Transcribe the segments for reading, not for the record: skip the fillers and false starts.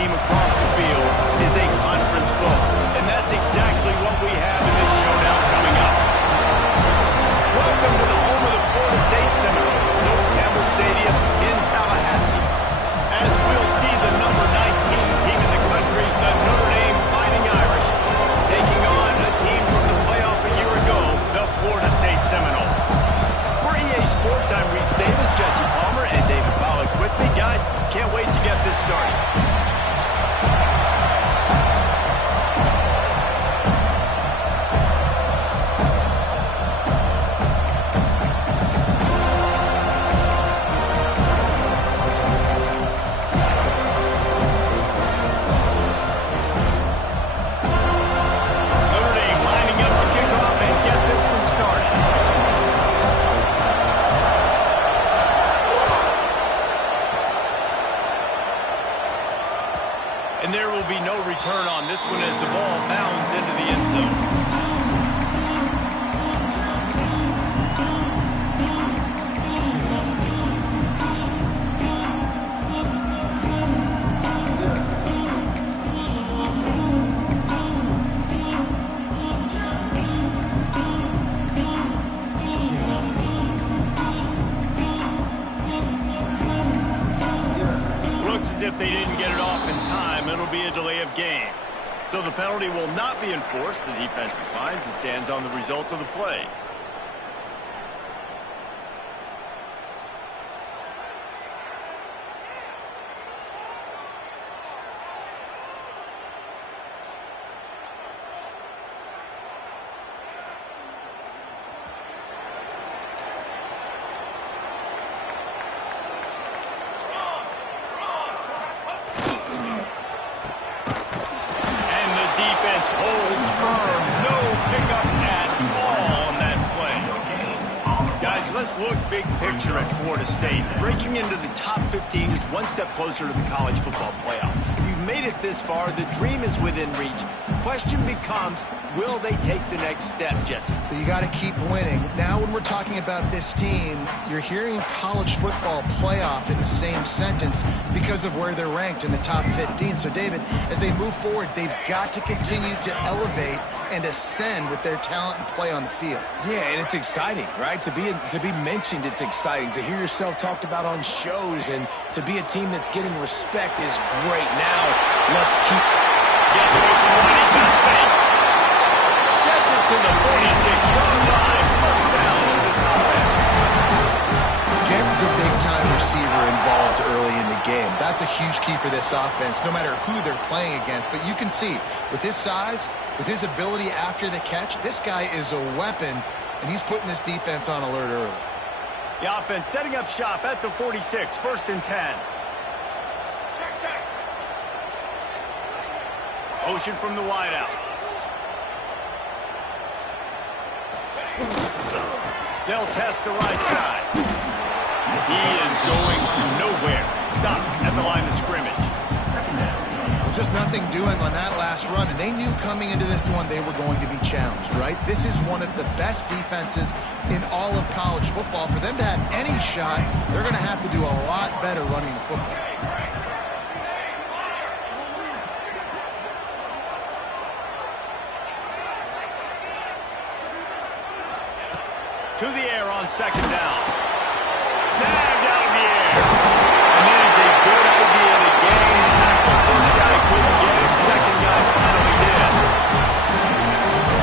team across the field is a conference foe, and that's exactly what we have in this showdown coming up. Welcome to the home of the Florida State Seminoles, Doak Campbell Stadium in Tallahassee. As we'll see the number 19 team in the country, the Notre Dame Fighting Irish, taking on a team from the playoff a year ago, the Florida State Seminoles. For EA Sports, I'm Reese Davis, Jesse Palmer, and David Pollack with me. Guys, can't wait to get this started. And there will be no return on this one as the ball bounds into the end zone. Looks as if they didn't get it off in time. It'll be a delay of game. So the penalty will not be enforced. The defense declines and stands on the result of the play. Defense holds firm. No pickup at all on that play. Guys, let's look big picture at Florida State. Breaking into the top 15 is one step closer to the college football playoff. You've made it this far. The dream is within reach. Question becomes, will they take the next step, Jesse? You got to keep winning. Now when we're talking about this team, you're hearing college football playoff in the same sentence because of where they're ranked in the top 15. So, David, as they move forward, they've got to continue to elevate and ascend with their talent and play on the field. Yeah, and it's exciting, right? To be mentioned, it's exciting. To hear yourself talked about on shows and to be a team that's getting respect is great. Now, let's keep... Gets away from one. He's got space. Gets it to the 46-yard line. First down in this offense. Get the big-time receiver involved early in the game. That's a huge key for this offense, no matter who they're playing against. But you can see, with his size, with his ability after the catch, this guy is a weapon, and he's putting this defense on alert early. The offense setting up shop at the 46, 1st and 10. Motion from the wideout. They'll test the right side. He is going nowhere. Stop at the line of scrimmage. Just nothing doing on that last run, and they knew coming into this one they were going to be challenged, right? This is one of the best defenses in all of college football. For them to have any shot, they're going to have to do a lot better running the football. To the air on 2nd down. Snagged out of the air. And it is a good idea to gain tackle. First guy couldn't get it. Second guy finally did.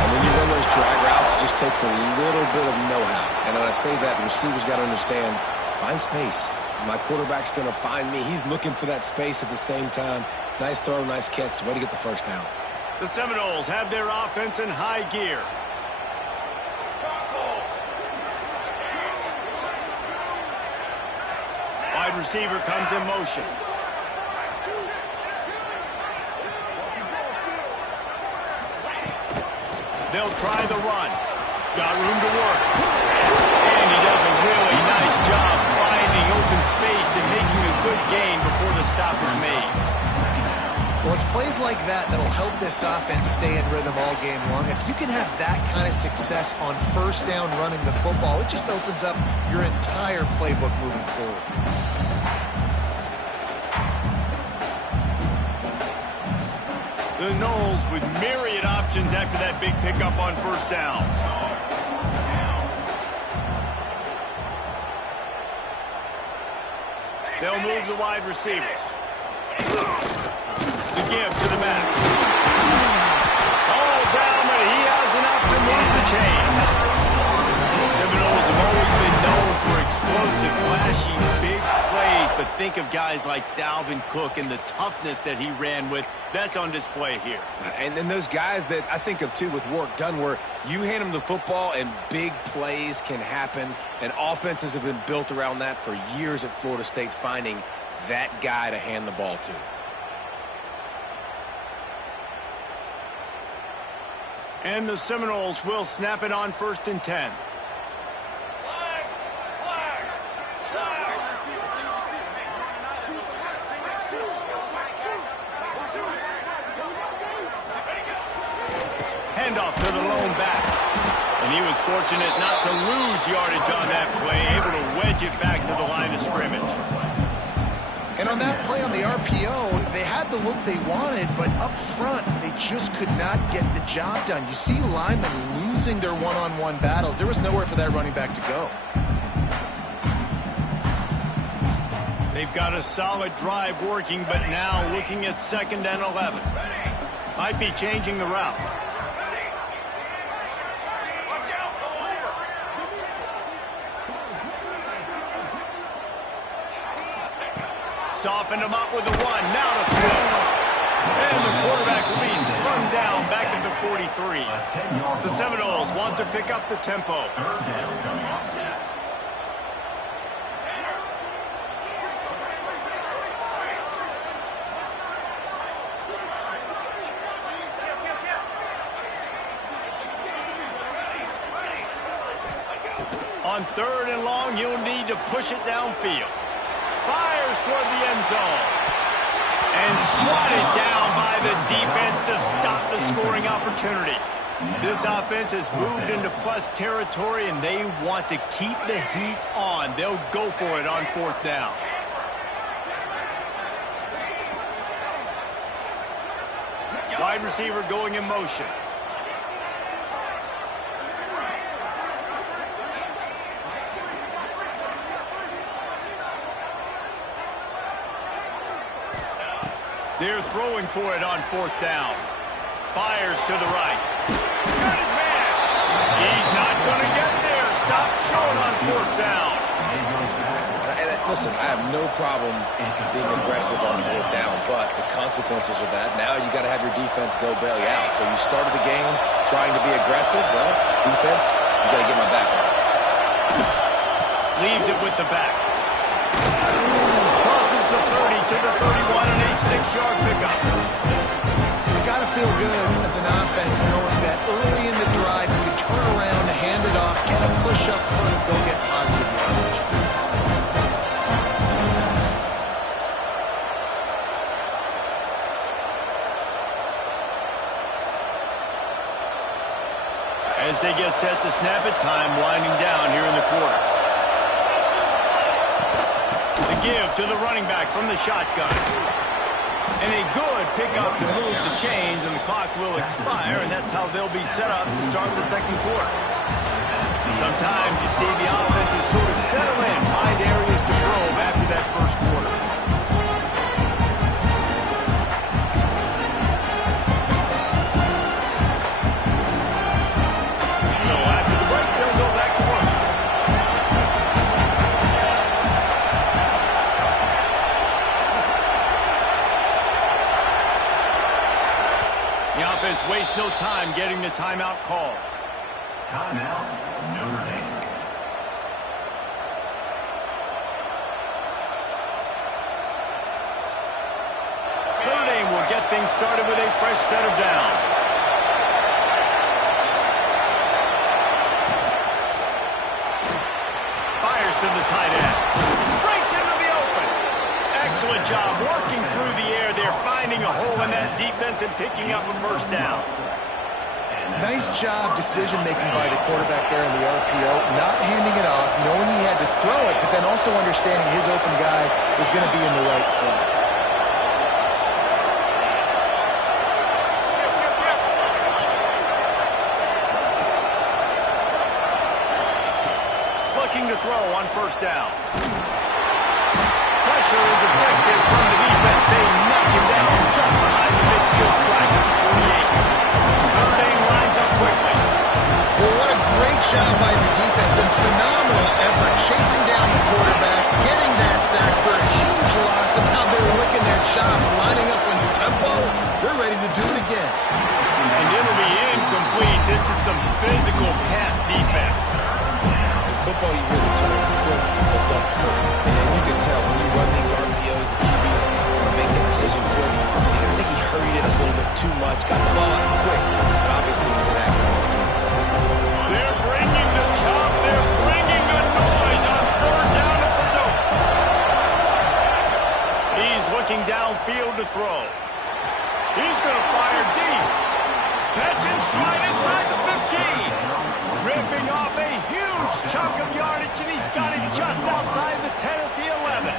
And when you run those drag routes, it just takes a little bit of know-how. And when I say that, the receiver's got to understand, find space. My quarterback's going to find me. He's looking for that space at the same time. Nice throw, nice catch. Way to get the first down. The Seminoles have their offense in high gear. Wide receiver comes in motion. They'll try the run. Got room to work. And he does a really nice job finding open space and making a good gain before the stop is made. Well, it's plays like that that'll help this offense stay in rhythm all game long. If you can have that kind of success on 1st down running the football, it just opens up your entire playbook moving forward. The Noles with myriad options after that big pickup on first down. They'll move the wide receiver. The give to the back. All down, but he has enough to move the chains. Seminoles have always been known for explosive, flashy, big plays, but think of guys like Dalvin Cook and the toughness that he ran with. That's on display here. And then those guys that I think of, too, with Warrick Dunn, where you hand them the football and big plays can happen, and offenses have been built around that for years at Florida State, finding that guy to hand the ball to. And the Seminoles will snap it on 1st and 10. Handoff to the lone back. And he was fortunate not to lose yardage on that play, able to wedge it back to the line of scrimmage. And on that play on the RPO, they had the look they wanted, but up front, they just could not get the job done. You see linemen losing their one-on-one battles. There was nowhere for that running back to go. They've got a solid drive working, but now looking at 2nd and 11. Might be changing the route. Softened him up with the run. Now to throw. And the quarterback will be slung down back at the 43. The Seminoles want to pick up the tempo. On 3rd and long, you'll need to push it downfield. Fires toward the end zone. And swatted down by the defense to stop the scoring opportunity. This offense has moved into plus territory, and they want to keep the heat on. They'll go for it on 4th down. Wide receiver going in motion. They're throwing for it on 4th down. Fires to the right. Got his man. He's not going to get there. Stop short on 4th down. And listen, I have no problem being aggressive on 4th down, but the consequences of that, now you got to have your defense go bail you out. So you started the game trying to be aggressive. Well, defense, you got to get my back on. Leaves it with the back. The 30 to the 31 and a 6-yard pickup. It's got to feel good as an offense knowing that early in the drive you can turn around, hand it off, get a push up front, and go get positive yardage. As they get set to snap it, time winding down here in the quarter. Give to the running back from the shotgun. And a good pickup to move the chains, and the clock will expire, and that's how they'll be set up to start the 2nd quarter. Sometimes you see the offenses sort of settle in, find areas to probe after that 1st quarter. So after the break, they'll go back to work. The offense wastes no time getting the timeout call. Timeout, Notre Dame. Notre Dame will get things started with a fresh set of downs. Fires to the tight end. Breaks into the open. Excellent job working through the air. They're finding a hole in that defense and picking up a 1st down. Nice job decision-making by the quarterback there in the RPO, not handing it off, knowing he had to throw it, but then also understanding his open guy was going to be in the right front. throw on first down. Pressure is effective from the defense. They knock him down just behind the midfield strike at the 48. Notre Dame lines up quickly. Well, what a great job by the defense and phenomenal effort chasing down the quarterback, getting that sack for a huge loss, and now they're licking their chops, lining up in tempo. They're ready to do it again. And it'll be incomplete. This is some physical pass defense. In football, you hear the term quick but don't hurt. And you can tell when you run these RPOs, the QBs want to make that decision quick. And I think he hurried it a little bit too much, got the ball out quick, but obviously he was inaccurate in his pass. They're bringing the chop. They're bringing the noise on third down at the dope. He's looking downfield to throw. He's going to fire deep. Catch in stride inside the 15. Ripping off a huge chunk of yardage, and he's got it just outside the 10 at the 11.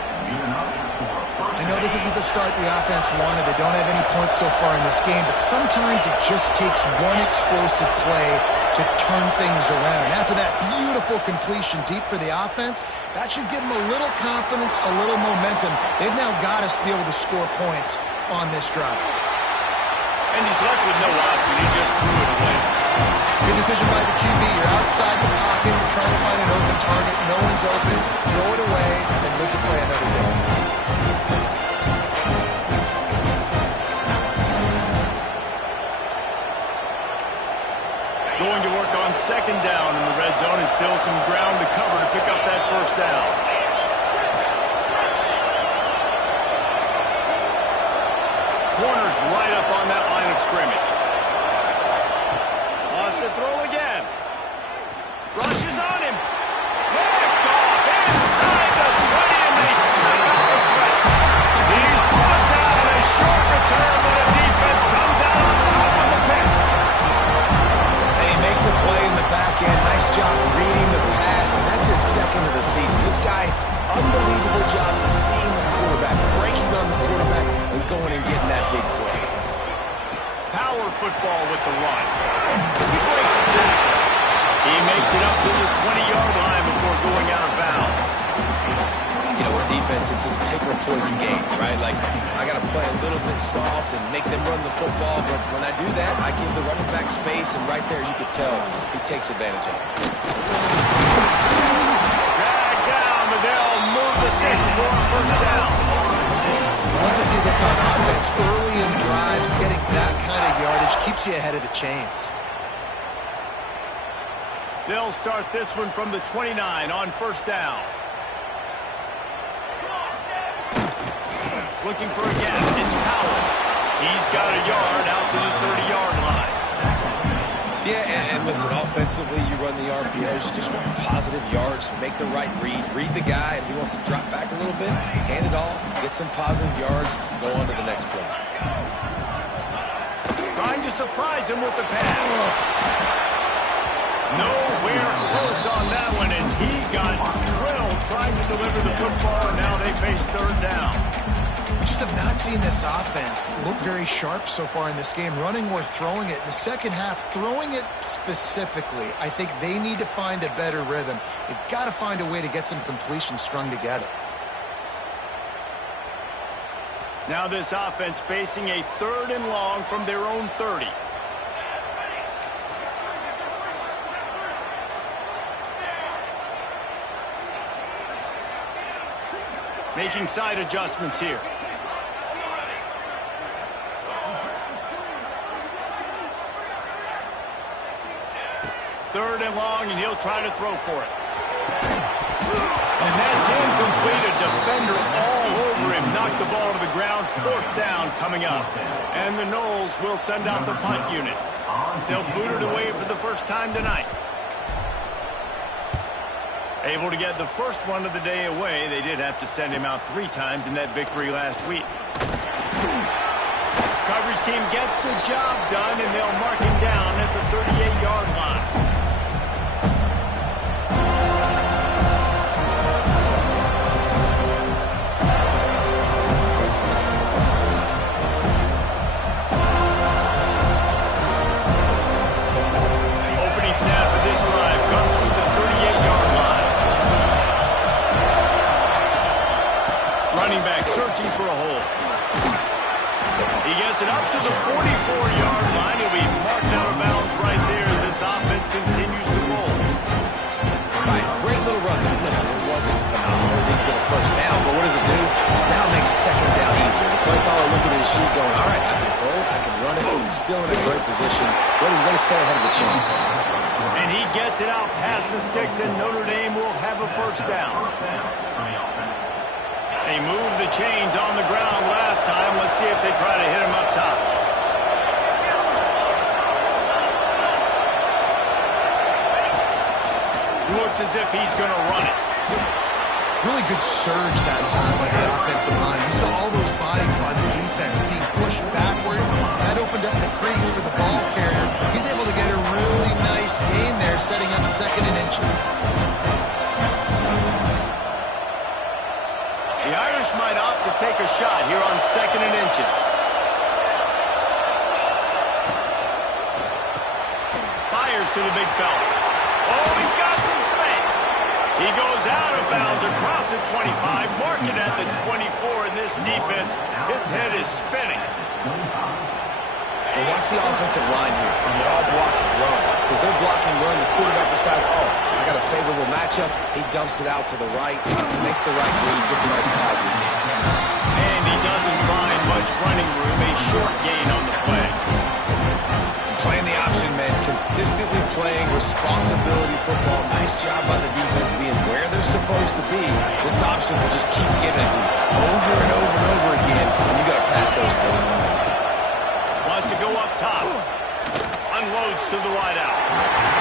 I know this isn't the start the offense wanted. They don't have any points so far in this game, but sometimes it just takes one explosive play to turn things around. And after that beautiful completion deep for the offense, that should give them a little confidence, a little momentum. They've now got us to be able to score points on this drive. And he's left with no option. He just threw it away. Good decision by the QB. You're outside the pocket. You're trying to find an open target. No one's open. Throw it away and live to play another day. Going to work on second down in the red zone, and still some ground to cover to pick up that first down. Corner's right up on that line of scrimmage. Lost to throw again. Rushes on him. Picked off inside the 20, and they snuck out the threat. He's brought down in a short return, but the defense comes out on top of the pick. And he makes a play in the back end. Nice job reading the pass, and that's his second of the season. This guy, unbelievable job seeing the quarterback, breaking on the quarterback, and going and getting that big play. Power football with the run. He breaks it down. He makes it up to the 20-yard line before going out of bounds. You know, with defense, it's this pick or poison game, right? Like, I got to play a little bit soft and make them run the football, but when I do that, I give the running back space, and right there you could tell he takes advantage of it. Drag down, but they'll move the sticks for a first down. I love to see this on offense. Early in drives, getting that kind of yardage keeps you ahead of the chains. They'll start this one from the 29 on first down. Looking for a gap. It's Powell. He's got a yard out to the 30-yard line. Yeah, and listen, offensively, you run the RPOs, you just want positive yards, make the right read the guy, and he wants to drop back a little bit, hand it off, get some positive yards, go on to the next play. Trying to surprise him with the pass. Nowhere close on that one as he got drilled trying to deliver the football, and now they face third down. We just have not seen this offense look very sharp so far in this game, running or throwing it. In the second half, throwing it specifically, I think they need to find a better rhythm. They've got to find a way to get some completions strung together. Now this offense facing a third and long from their own 30. Making side adjustments here. Third and long, and he'll try to throw for it. And that's incomplete. A defender all over him. Knocked the ball to the ground. Fourth down coming up. And the Noles will send out the punt unit. They'll boot it away for the first time tonight. Able to get the first one of the day away. They did have to send him out 3 times in that victory last week. Coverage team gets the job done, and they'll mark him down at the 38-yard line. Opening snap of this drive comes from the 38-yard line. going, all right, I can throw it, I can run it. He's still in a great position, ready to stay ahead of the chains. And he gets it out past the sticks, and Notre Dame will have a first down. They moved the chains on the ground last time. Let's see if they try to hit him up top. Looks as if he's going to run it. Really good surge that time by the offensive line. You saw all those bodies by the defense being pushed backwards. That opened up the crease for the ball carrier. He's able to get a really nice gain there, setting up 2nd and inches. The Irish might opt to take a shot here on 2nd and inches. Fires to the big fella. Oh, he's got some space. He goes out of bounds across the 25, marking at the 24 in this defense. His head is spinning. And watch the offensive line here. They all block and run. Because they're blocking run, the quarterback decides, oh, I got a favorable matchup. He dumps it out to the right, makes the right read, gets a nice positive gain. And he doesn't find much running room. A short gain on the play. Playing the option, man. Consistently playing responsibility football. Nice job by the defense being where they're supposed to be. This option will just keep giving it to you over and over and over again, and you got to pass those tests. Wants to go up top. Unloads to the wide out.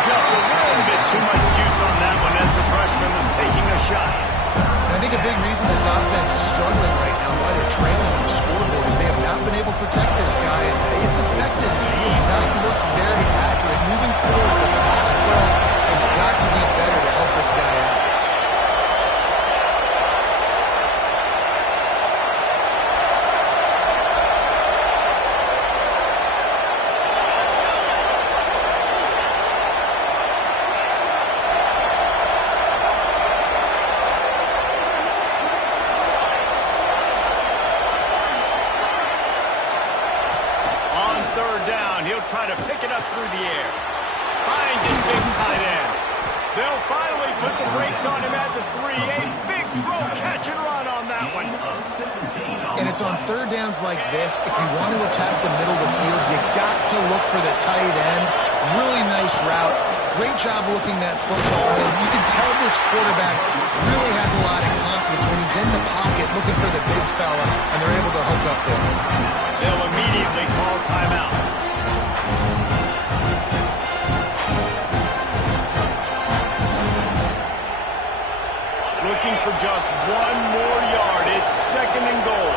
Just a little bit too much juice on that one as the freshman was taking a shot. And I think a big reason this offense is struggling right now, why they're trailing on the scoreboard, is they have not been able to protect this guy. And it's effective. He has not looked very accurate. Moving forward, the pass pro has got to be better to help this guy out. Try to pick it up through the air. Finds his big tight end. They'll finally put the brakes on him at the 3. A big throw, catch and run on that one. And it's on 3rd downs like this. If you want to attack the middle of the field, you got to look for the tight end. Really nice route. Great job looking that football. And you can tell this quarterback really has a lot of confidence when he's in the pocket looking for the big fella, and they're able to hook up there. They'll immediately call timeout. Looking for just 1 more yard. It's 2nd and goal.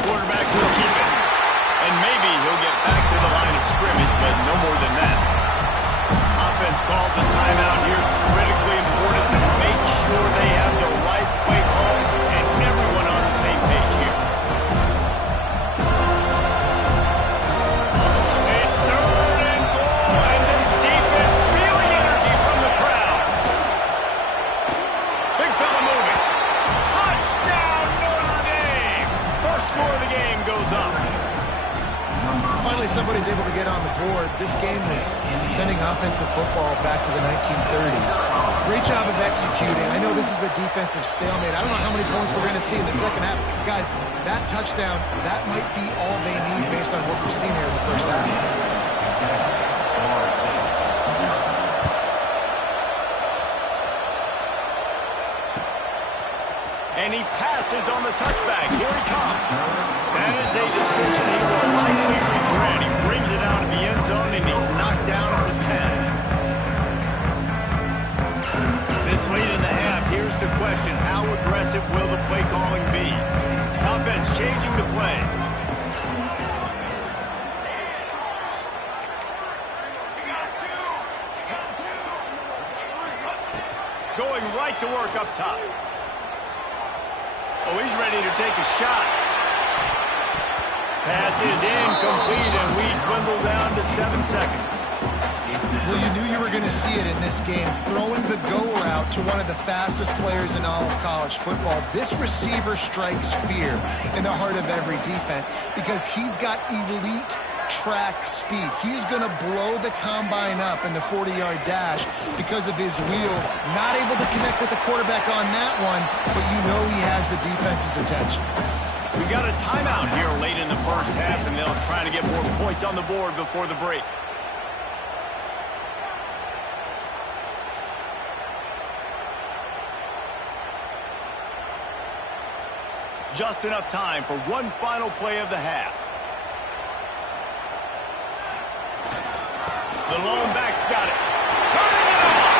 Quarterback will keep it. And maybe he'll get back to the line of scrimmage, but no more than that. Offense calls a timeout here. Critically important to make sure they have the right play call and everyone on the same page here. It's 3rd and goal, and this defense feeling energy from the crowd. Big fella moving. Touchdown, Notre Dame. First score of the game goes up. Finally, somebody's able to get on the board. This game was sending offensive football back to the 1930s. Great job of executing. I know this is a defensive stalemate. I don't know how many points we're going to see in the second half. Guys, that touchdown, that might be all they need based on what we've seen here in the first half. And he passes on the touchback. Here he comes. That is a decision he will likely regret. He brings it out of the end zone, and he's knocked down at the 10. This late in the half, here's the question. How aggressive will the play calling be? Offense changing the play. Going right to work up top. Oh, he's ready to take a shot. Pass is incomplete, and we dwindle down to 7 seconds. Well, you knew you were going to see it in this game. Throwing the go route to one of the fastest players in all of college football. This receiver strikes fear in the heart of every defense because he's got elite track speed. He's going to blow the combine up in the 40-yard dash because of his wheels. Not able to connect with the quarterback on that one, but you know he has the defense's attention. We got a timeout here late in the first half, and they'll try to get more points on the board before the break. Just enough time for one final play of the half. The lone back's got it. Turning it on.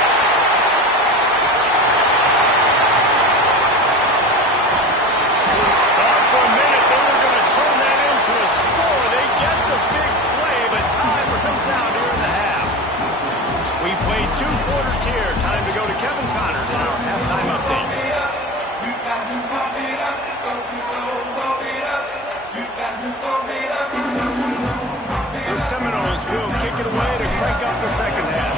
For a minute, they were going to turn that into a score. They get the big play, but time runs out here in the half. We played 2 quarters here. Time to go to Kevin Connors in our halftime update. The Seminoles will kick it away to crank up the second half.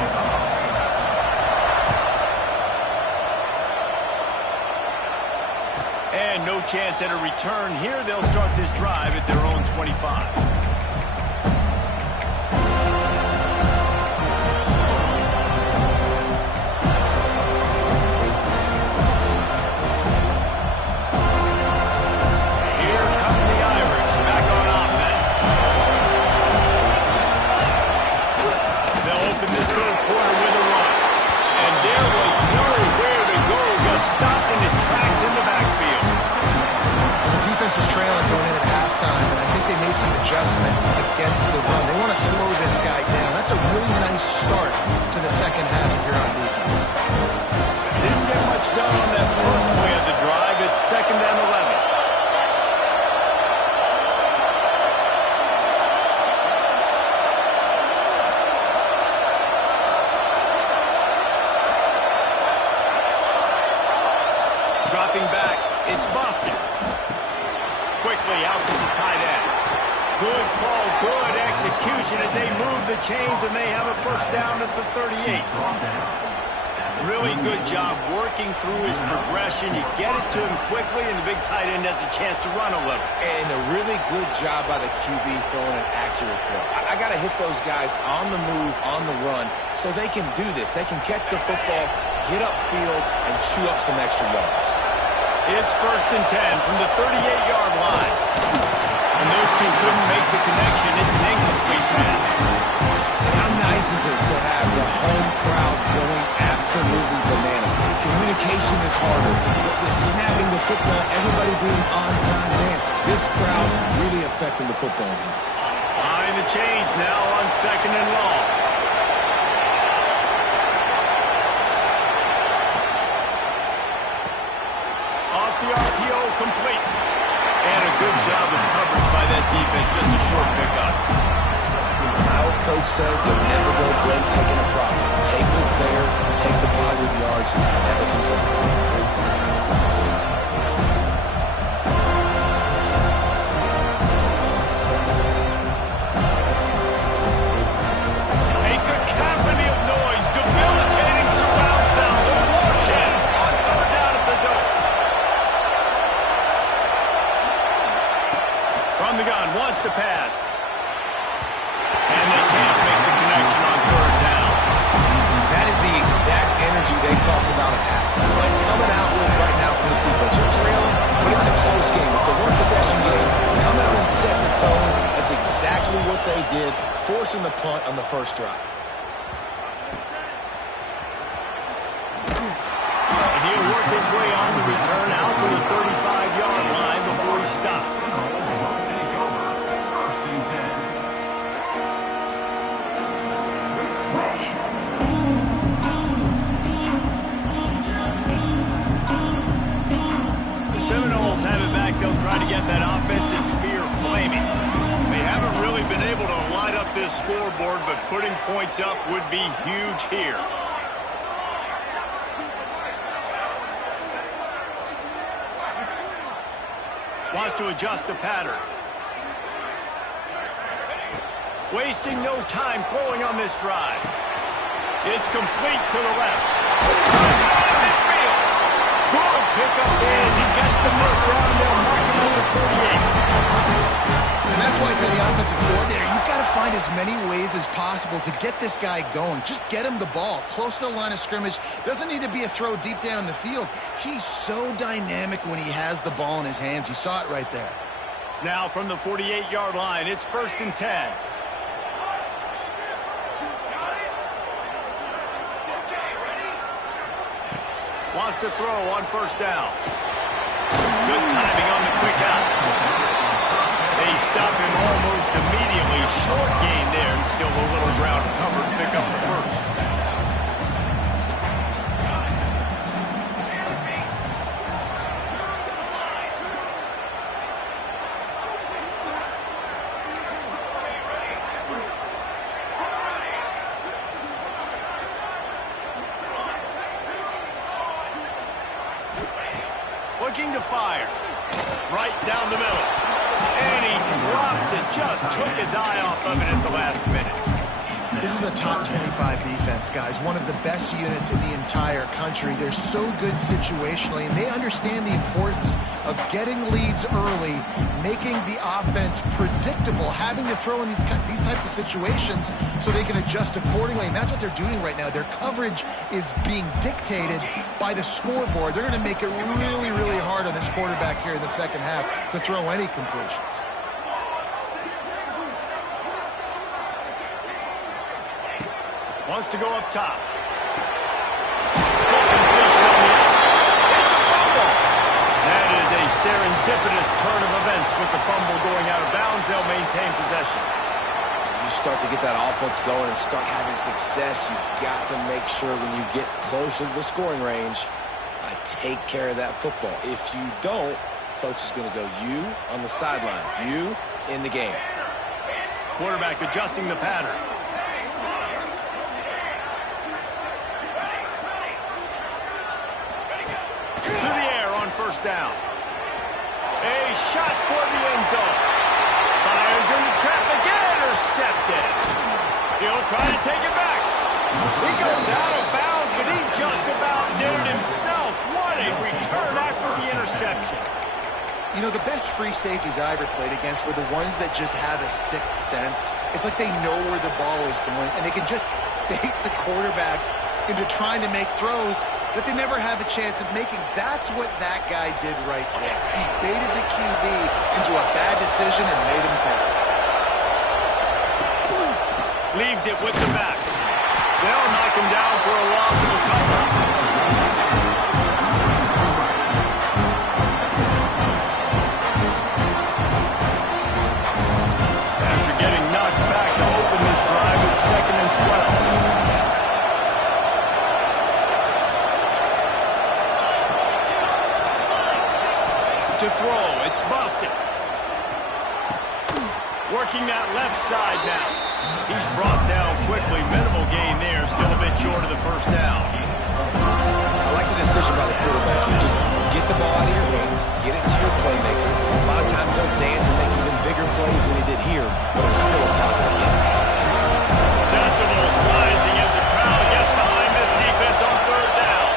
And no chance at a return here. They'll start this drive at their own 25. Was trailing going in at halftime, and I think they made some adjustments against the run. They want to slow this guy down. That's a really nice start to the second half if you're on defense. Didn't get much done on that first play of the drive. It's 2nd and 11. Dropping back, it's Boston. Quickly out to the tight end. Good call, good execution as they move the chains, and they have a first down at the 38. Really good job working through his progression. You get it to him quickly, and the big tight end has a chance to run a little. And a really good job by the QB throwing an accurate throw. I got to hit those guys on the move, on the run, so they can do this. They can catch the football, get upfield, and chew up some extra yards. It's 1st and 10 from the 38-yard line. And those two couldn't make the connection. It's an incomplete pass. And how nice is it to have the home crowd going absolutely bananas? Communication is harder, but the snapping the football, everybody being on time, man, this crowd really affecting the football game. Find the change now on 2nd and long. The RPO complete. And a good job of coverage by that defense. Just a short pickup. My old coach said you'll never go broke taking a profit. Take what's there, take the positive yards, and never complain. The gun wants to pass. And they can't make the connection on 3rd down. That is the exact energy they talked about at halftime. Like coming out with right now for this defense. You're trailing, but it's a close game. It's a one-possession game. Come out and set the tone. That's exactly what they did, forcing the punt on the first drive. And he'll work his way on the return out to the 35-yard line before he stops. Seminoles have it back. They'll try to get that offensive spear flaming. They haven't really been able to light up this scoreboard, but putting points up would be huge here. Wants to adjust the pattern. Wasting no time throwing on this drive. It's complete to the left. Good pickup there as he gets the first down. They'll mark him at the 38. And that's why, if you're the offensive coordinator, you've got to find as many ways as possible to get this guy going. Just get him the ball close to the line of scrimmage. Doesn't need to be a throw deep down the field. He's so dynamic when he has the ball in his hands. You saw it right there. Now from the 48-yard line, it's 1st and 10. Wants to throw on 1st down. Good timing on the quick out. They stop him almost immediately. Short gain there and still a little ground to cover to pick up the 1st. Looking to fire. Right down the middle. And he drops it. Just took his eye off of it at the last minute. This is a top 25 defense, guys. One of the best units in the entire country. They're so good situationally, and they understand the importance of getting leads early, making the offense predictable, having to throw in these types of situations so they can adjust accordingly. And that's what they're doing right now. Their coverage is being dictated by the scoreboard. They're going to make it really, really hard on this quarterback here in the second half to throw any completions. Wants to go up top. Completion on the out. It's a fumble. That is a serendipitous turn of events with the fumble going out of bounds. They'll maintain possession. You start to get that offense going and start having success, you've got to make sure when you get closer to the scoring range, take care of that football. If you don't, coach is going to go you on the sideline, you in the game. Quarterback adjusting the pattern. To the air on 1st down. A shot toward the end zone. Fires into traffic. Intercepted. He'll try to take it back. He goes out of bounds, but he just about did it himself. What a return after the interception. You know, the best free safeties I ever played against were the ones that just have a sixth sense. It's like they know where the ball is going, and they can just bait the quarterback into trying to make throws that they never have a chance of making. That's what that guy did right there. He baited the QB into a bad decision and made him pay. Leaves it with the back. They'll knock him down for a loss of a couple. After getting knocked back to open this drive, it's 2nd and 12. To throw, it's busted. Working that left side now. He's brought down quickly. Minimal gain there. Still a bit short of the 1st down. I like the decision by the quarterback. You just get the ball out of your hands, get it to your playmaker. A lot of times he'll dance and make even bigger plays than he did here, but it's still a positive game. Decibels rising as the crowd gets behind this defense on 3rd down.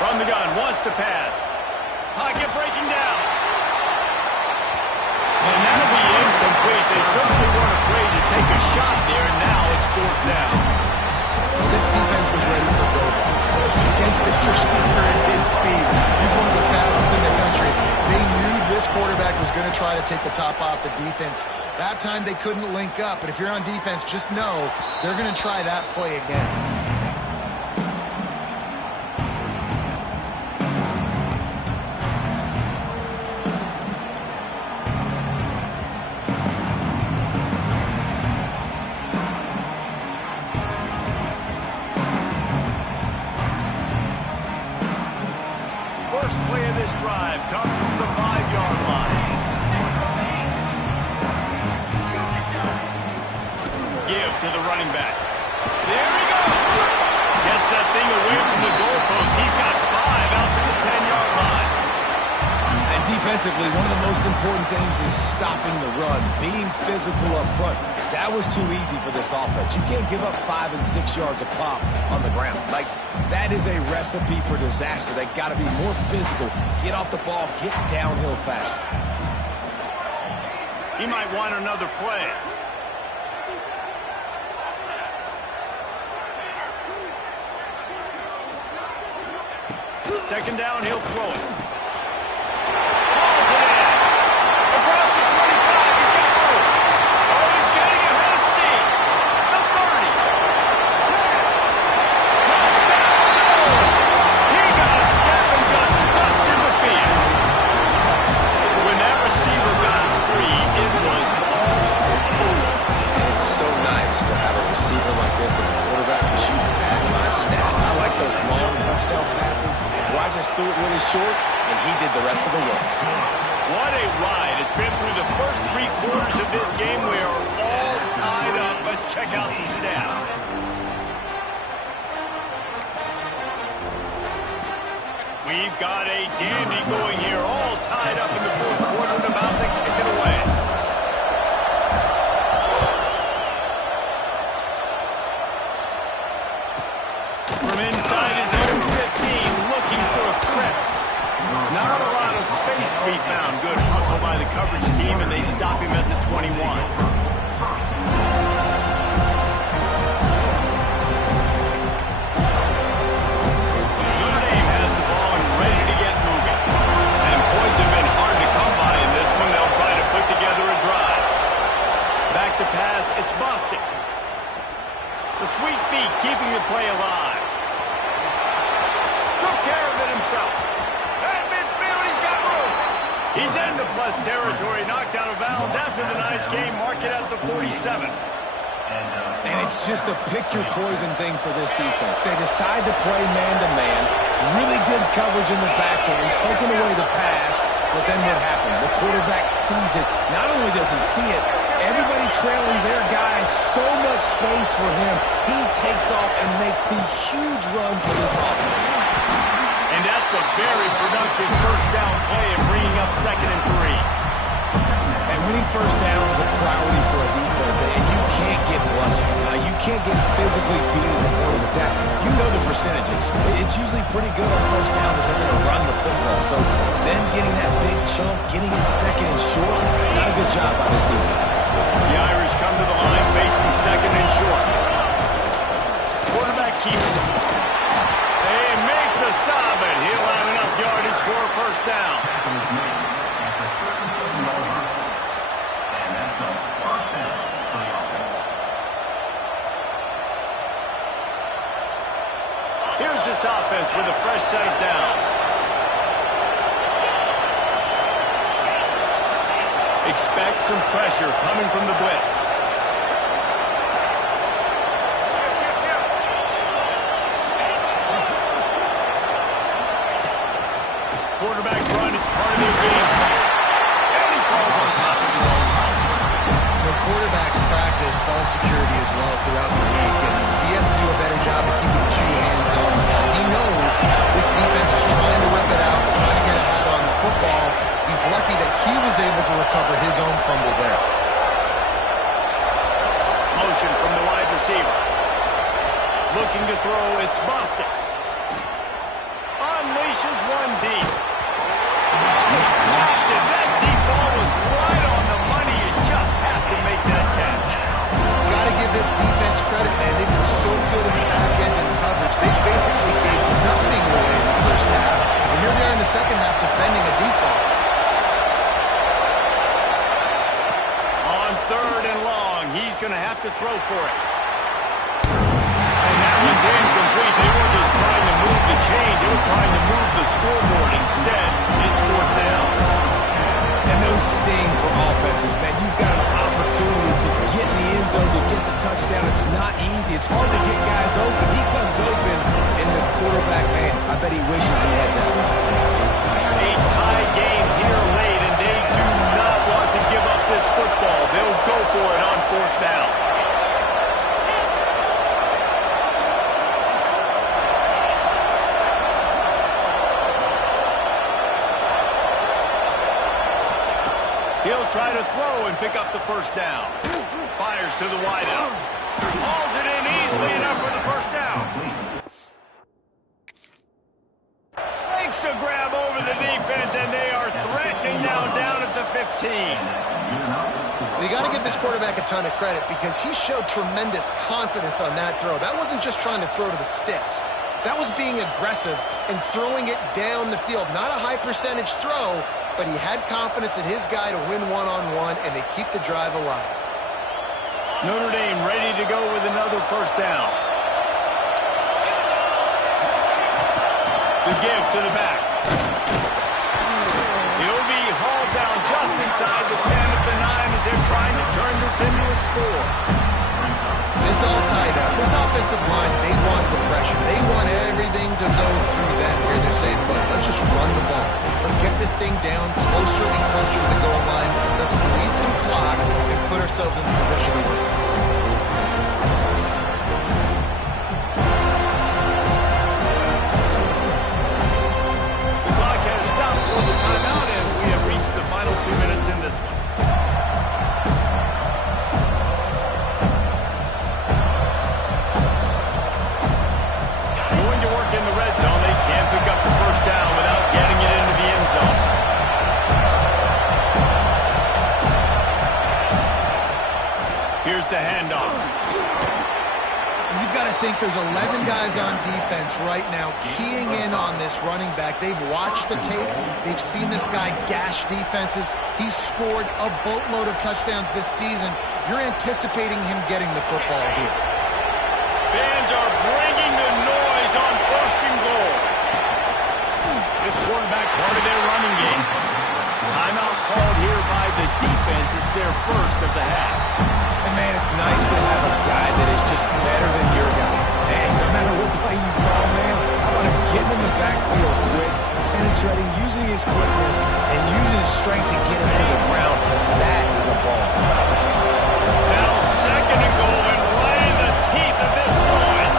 From the gun, wants to pass. Pocket breaking down. And that'll be incomplete. They certainly weren't afraid to take a shot there, and now it's 4th down. Well, this defense was ready for go balls. Against this receiver at his speed. He's one of the fastest in the country. They knew this quarterback was going to try to take the top off the defense. That time they couldn't link up, but if you're on defense, just know they're going to try that play again. Play of this drive comes from the 5-yard line. Give to the running back. There he goes. Gets that thing away from the goalpost. He's got 5 out to the 10-yard line. And defensively, one of the most important things is stopping the run, being physical up front. That was too easy for this offense. You can't give up 5 and 6 yards a pop on the ground. Like, that is a recipe for disaster. They got to be more physical, get off the ball, get downhill faster. He might want another play. Second down, he'll throw it. rest of the way. What a ride. It's been through the first 3 quarters of this game. We are all tied up. Let's check out some stats. We've got a dandy going here, all tied up in the 4th quarter and about to kick it away. From inside his own 15, looking for a crease. Not a lot of space to be found. Good hustle by the coverage team, and they stop him at the 21. To pass, it's busting. The sweet feet keeping the play alive. Took care of it himself. At midfield, he's got room. He's into plus territory, knocked out of bounds after the nice game. Mark it at the 47. And it's just a pick-your-poison thing for this defense. They decide to play man-to-man. Really good coverage in the back end, taking away the pass. But then what happened? The quarterback sees it. Not only does he see it, everybody trailing their guys, so much space for him. He takes off and makes the huge run for this offense. And that's a very productive first down play and bringing up 2nd and 3. And winning first downs is a priority for a defense, and you can't get bludgeoned. You can't get physically beat at the point of attack. You know the percentages. It's usually pretty good on first down that they're going to run the football. So then getting that big chunk, getting it 2nd and short, not a good job by this defense. The Irish come to the line facing 2nd and short. Quarterback keeper. They make the stop, and he'll have enough yardage for a first down. Here's this offense with a fresh set of downs. Expect some pressure coming from the blitz. Quarterback run is part of their game plan. And he falls on top of his own foul. The quarterbacks practice ball security as well throughout the week, and he has to do a better job of keeping 2 hands on the ball. He knows this defense is trying to rip it out, trying to get ahead on the football. He's lucky that he was able to recover his own fumble there. Motion from the wide receiver. Looking to throw, it's busted. Unleashes one deep. Dropped it. That deep ball was right on the money. You just have to make that catch. Got to give this defense credit, man. They've been so good in the back end and coverage. They basically gave nothing away in the first half. And here they are in the second half defending a deep ball. On 3rd and long, he's going to have to throw for it. And that one's incomplete. They weren't just trying to move the chains. They were trying to move the scoreboard. Instead, it's 4th down. And those sting for offenses, man. You've got an opportunity to get in the end zone, to get the touchdown. It's not easy. It's hard to get guys open. He comes open, and the quarterback, man, I bet he wishes he had that one. A tie game here late, and they do not want to give up this football. They'll go for it on 4th down. He'll try to throw and pick up the first down. Fires to the wideout. Hauls it in easily enough for the first down. Makes the grab over the defense, and they are threatening now down at the 15. You got to give this quarterback a ton of credit because he showed tremendous confidence on that throw. That wasn't just trying to throw to the sticks. That was being aggressive and throwing it down the field. Not a high percentage throw, but he had confidence in his guy to win one-on-one, and they keep the drive alive. Notre Dame ready to go with another first down. The give to the back. He'll be hauled down just inside the 10 at the 9 as they're trying to turn this into a score. It's all tied up. This offensive line, they want the pressure. They want everything to go through them here. They're saying, look, let's just run the ball. Let's get this thing down closer and closer to the goal line. Let's bleed some clock and put ourselves in position to win. The clock has stopped for the timeout, and we have reached the final 2 minutes in this one. In the red zone, they can't pick up the first down without getting it into the end zone. Here's the handoff. You've got to think there's 11 guys on defense right now keying in on this running back. They've watched the tape. They've seen this guy gash defenses. He's scored a boatload of touchdowns this season. You're anticipating him getting the football here. Fans are bringing the noise on first and goal. This quarterback part of their running game. Timeout called here by the defense. It's their first of the half. And man, it's nice to have a guy that is just better than your guys. And no matter what play you call, man, how about him getting in the backfield quick, penetrating, using his quickness, and using his strength to get him to the ground. That is a ball. Now second and goal, and right in the teeth of this noise.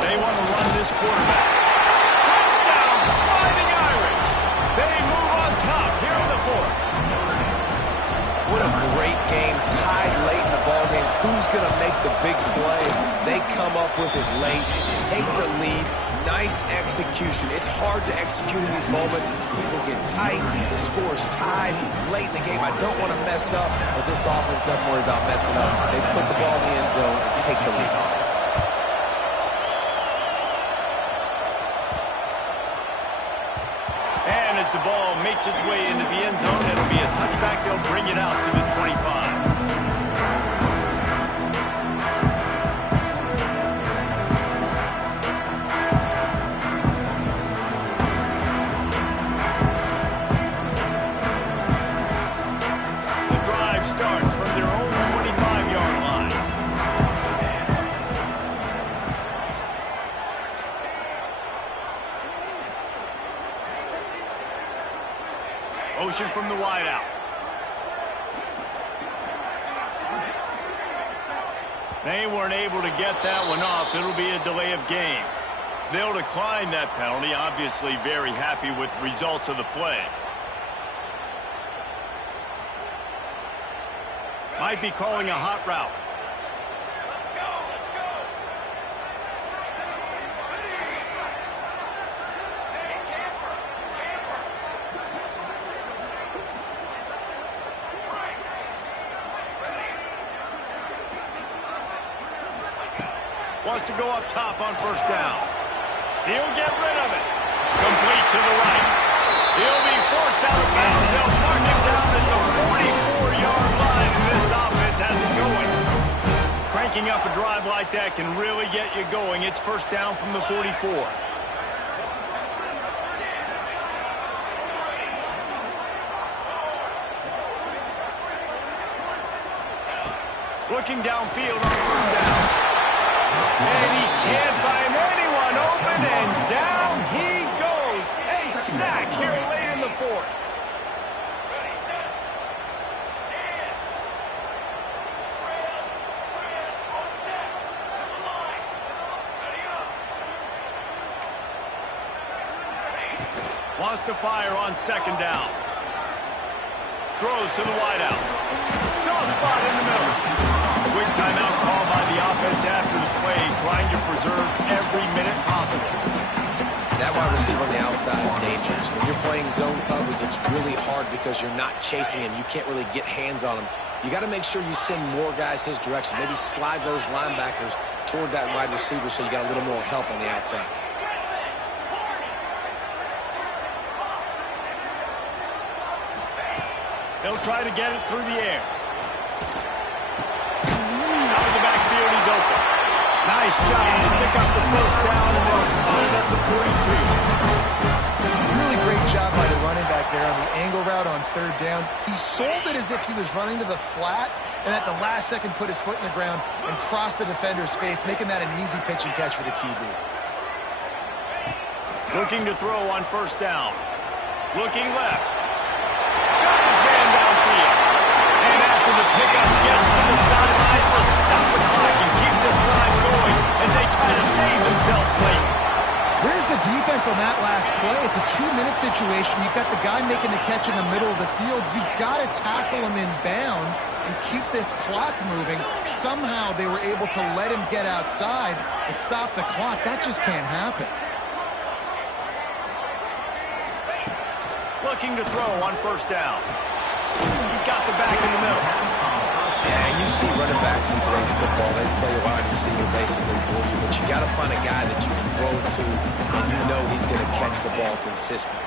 They want to run this quarterback. Touchdown, Fighting Irish. They move on top here in the fourth. What a great game, tied late in the ballgame. Who's going to make the big play? They come up with it late, take the lead. Nice execution. It's hard to execute in these moments. People get tight. The score's tied late in the game. I don't want to mess up, but this offense doesn't worry about messing up. They put the ball in the end zone and take the lead. And as the ball makes its way into the end zone, it'll be a touchback. They'll bring it out to the 25. Starts from their own 25-yard line. Motion from the wideout. They weren't able to get that one off. It'll be a delay of game. They'll decline that penalty. Obviously very happy with the results of the play. Might be calling a hot route. Wants to go up top on first down. He'll get rid of it. Complete to the right. He'll be forced out of bounds. They'll mark him down at the 44-yard line, and this offense has it going. Cranking up a drive like that can really get you going. It's first down from the 44. Looking downfield on first down. And he can't find anyone open, and down he goes. A sack here late in the fourth. Wants to fire on second down. Throws to the wideout. Soft spot in the middle. Quick timeout call by the offense after the play, trying to preserve every minute possible. That wide receiver on the outside is dangerous. When you're playing zone coverage, it's really hard because you're not chasing him. You can't really get hands on him. You got to make sure you send more guys his direction. Maybe slide those linebackers toward that wide receiver so you got a little more help on the outside. They'll try to get it through the air. Out of the backfield, he's open. Nice job to pick up the first down, and they'll spot it at the 42. Really great job there on the angle route on third down. He sold it as if he was running to the flat, and at the last second put his foot in the ground and crossed the defender's face, making that an easy pitch and catch for the QB. Looking to throw on first down. Looking left. Got his man downfield. And after the pickup, gets to the sidelines to stop the clock and keep this drive going as they try to save themselves late. Where's the defense on that last play? It's a 2-minute situation. You've got the guy making the catch in the middle of the field. You've got to tackle him in bounds and keep this clock moving. Somehow they were able to let him get outside and stop the clock. That just can't happen. Looking to throw on first down. He's got the back in the middle. Yeah, you see running backs in today's football, they play a wide receiver basically for you, but you got to find a guy that you can throw to and you know he's going to catch the ball consistently.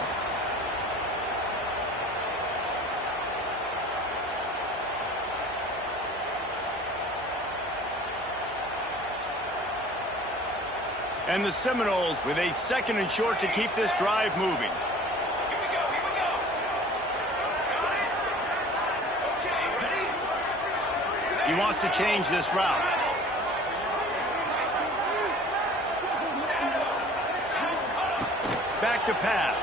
And the Seminoles with a 2nd and short to keep this drive moving. He wants to change this route. Back to pass.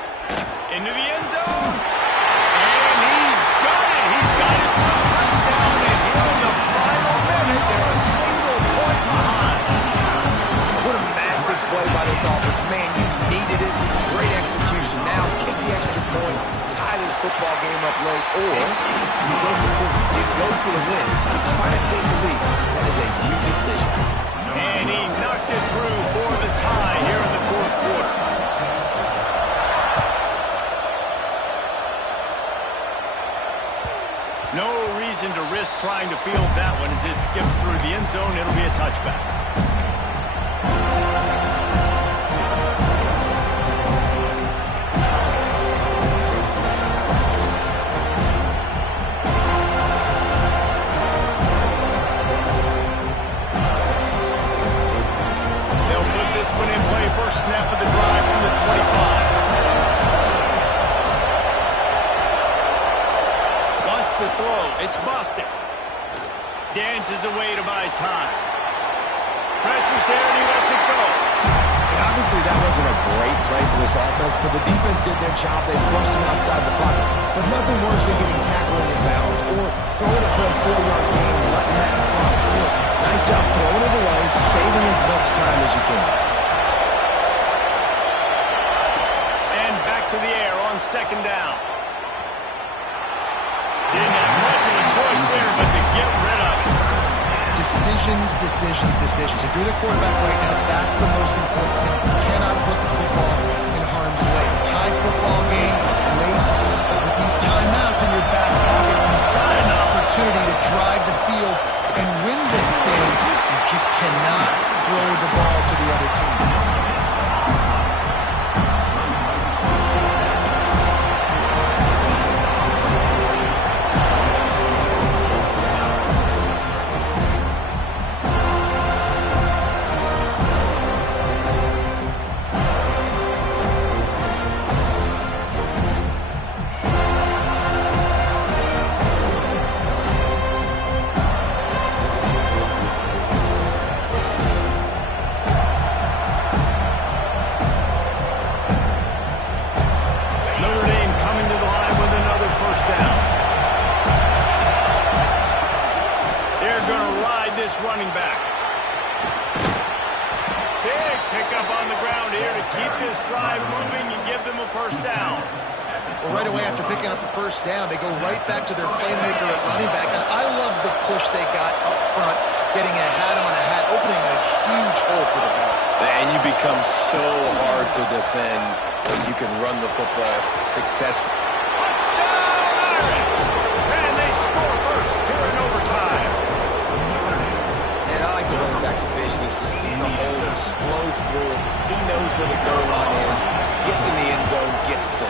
Into the end zone. And he's got it. He's got it for a touchdown. And here in the final minute, they're a single point behind. What a massive play by this offense. Man, you needed it. Great execution. Now kick the extra point, tie this football game up late, or you go for the win. You try to take the lead. That is a huge decision. And he knocks it through for the tie here in the 4th quarter. No reason to risk trying to field that one as it skips through the end zone. It'll be a touchback. First snap of the drive from the 25. Wants to throw. It's busted. Dances away to buy time. Pressure's there and he lets it go. And obviously that wasn't a great play for this offense, but the defense did their job. They flushed him outside the pocket. But nothing worse than getting tackled in bounds or throwing it for a 4-yard gain, letting that clock tick. Nice job throwing it away, saving as much time as you can. To the air on 2nd down. Didn't have much of a choice there, but to get rid of it. Decisions. If you're the quarterback right now, that's the most important thing. You cannot put the football in harm's way. Tie football game, late, but with these timeouts in your back pocket, you've got an opportunity to drive the field and win this thing. You just cannot throw the ball to the other team. Running back. Big pickup on the ground here to keep this drive moving and give them a first down. Well, right away after picking up the first down, they go right back to their playmaker at running back. And I love the push they got up front, getting a hat on a hat, opening a huge hole for the ball. And you become so hard to defend when you can run the football successfully. Touchdown, Irish! And they score first here in overtime. And I like the running back's vision. He sees the hole, explodes through it. He knows where the goal line is, gets in the end zone, gets 6.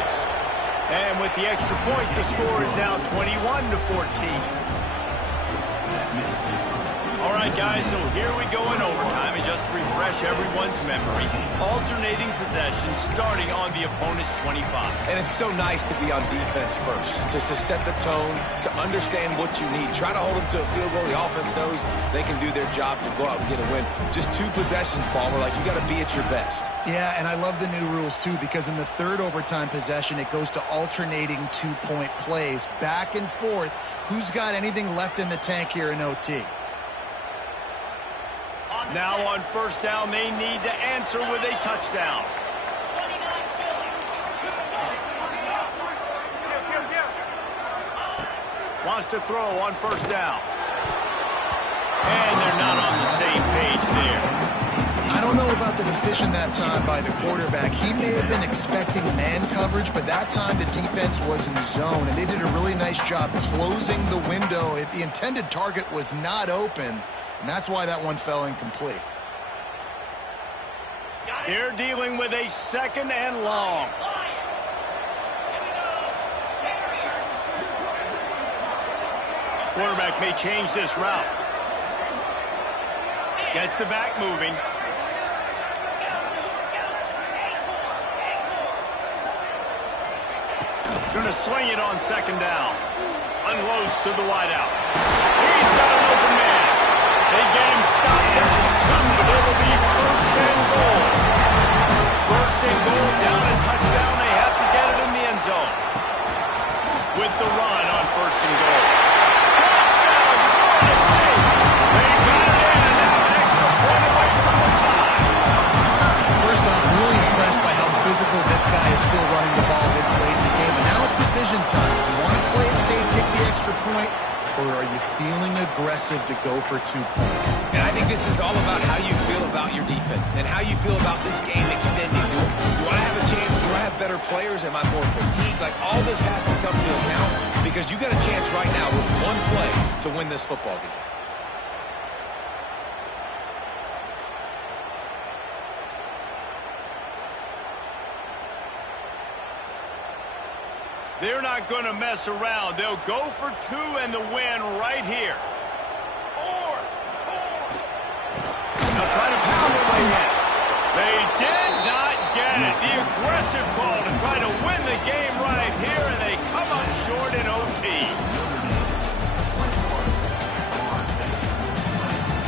And with the extra point, the score is now 21-14. All right, right, guys, so here we go in overtime. And just to refresh everyone's memory, alternating possession starting on the opponent's 25. And it's so nice to be on defense first, just to set the tone, to understand what you need. Try to hold them to a field goal. The offense knows they can do their job to go out and get a win. Just 2 possessions, Palmer. Like, you got to be at your best. Yeah, and I love the new rules, too, because in the third overtime possession, it goes to alternating 2-point plays, back and forth. Who's got anything left in the tank here in OT? Now on first down, they need to answer with a touchdown. Wants to throw on first down. And they're not on the same page there. I don't know about the decision that time by the quarterback. He may have been expecting man coverage, but that time the defense was in zone, and they did a really nice job closing the window. The intended target was not open, and that's why that one fell incomplete. They're dealing with a 2nd and long. Quarterback may change this route. Gets the back moving. Going to swing it on 2nd down. Unloads to the wideout. He's got an open man. They get him stopped at the 2, but it'll be 1st and goal. 1st and goal, down and touchdown. They have to get it in the end zone. With the run on 1st and goal. Touchdown, Florida State. They got it in, and now an extra point away from the tie. First off, really impressed by how physical this guy is still running the ball this late in the game. And now it's decision time. You want to play it safe, kick the extra point, or are you feeling aggressive to go for 2 points? And I think this is all about how you feel about your defense and how you feel about this game extending. Do I have a chance? Do I have better players? Am I more fatigued? Like, all this has to come to account because you got a chance right now with 1 play to win this football game. They're not going to mess around. They'll go for 2 and the win right here. Now try to pound their way in. They did not get it. The aggressive call to try to win the game right